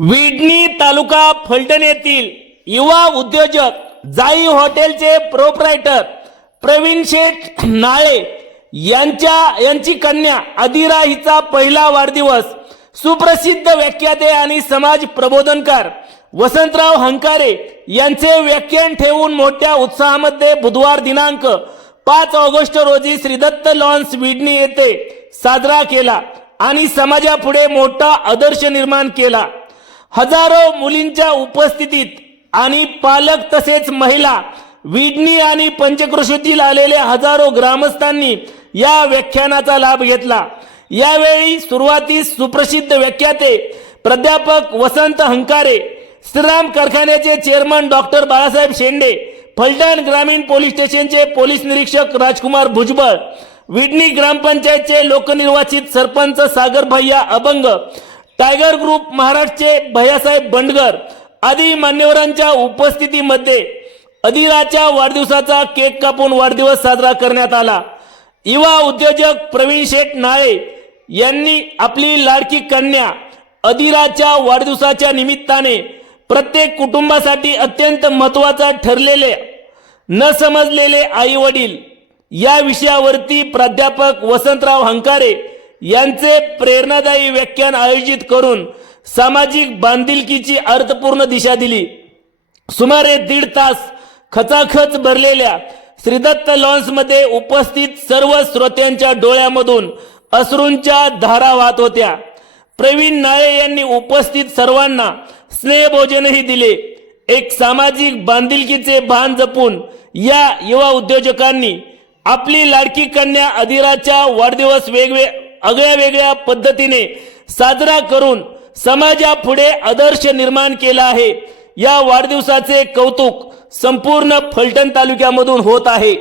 विडणी तालुका फलटण येथील युवा उद्योजक जाई हॉटेलचे प्रोप्रायटर प्रवीण शेठ नाळे यांची कन्या अदिरा हिचा पहिला वाढदिवस सुप्रसिद्ध व्याख्याते आणि समाज प्रबोधनकार वसंतराव हंकारे यांचे व्याख्यान ठेवून मोठ्या उत्साहामध्ये बुधवार दिनांक 5 ऑगस्ट रोजी श्रीदत्त लॉन्स विडणी येथे साजरा केला आणि समाजापुढे मोठा आदर्श निर्माण केला। हजारो मुलींच्या उपस्थितीत आणि पालक तसेच महिला विडणी आणि पंचक्रोशीतील आलेल्या हजारो ग्रामस्थांनी या व्याख्यानाचा लाभ घेतला। यावेळी सुरुवातीस सुप्रसिद्ध व्याख्याते प्राध्यापक वसंत हंकारे, श्रीराम कारखान्याचे चेअरमन डॉक्टर बाळासाहेब शेंडे, फलटण ग्रामीण पोलीस स्टेशनचे पोलीस निरीक्षक राजकुमार भुजबळ, विडणी ग्रामपंचायतचे लोकनिर्वाचित सरपंच सागर भैया अभंग, टायगर ग्रुप महाराष्ट्रचे भैयासाहेब बंडगर आदी मान्यवरांच्या उपस्थितीमध्ये अदिराच्या वाढदिवसाचा केक कापून वाढदिवस साजरा करण्यात आला। युवा उद्योजक प्रवीण शेठ नाळे यांनी आपली लाडकी कन्या अदिराच्या वाढदिवसाच्या निमित्ताने प्रत्येक कुटुंबासाठी अत्यंत महत्त्वाचा ठरलेले न समजलेले आई वडील या विषयावरती प्राध्यापक वसंतराव हंकारे यांचे प्रेरणादायी व्याख्यान आयोजित करून सामाजिक बांधिलकीची अर्थपूर्ण दिशा दिली। सुमारे 1.5 तास खचाखच भरलेल्या श्रीदत्त लॉन्स मध्ये उपस्थित सर्व श्रोत्यांच्या डोळ्यामधून अश्रूंच्या धारा वाहत होत्या। प्रवीण नाळे यांनी उपस्थित सर्वांना स्नेहभोजनही दिले। एक सामाजिक बांधिलकीचे भान जपून या युवा उद्योजकांनी आपली लाडकी कन्या अदिराचा वाढदिवस वेगळ्या पद्धतीने साजरा करून समाजापुढे आदर्श निर्माण केला आहे। या वाढदिवसाचे कौतुक संपूर्ण फलटण तालुक्यामधून होत आहे।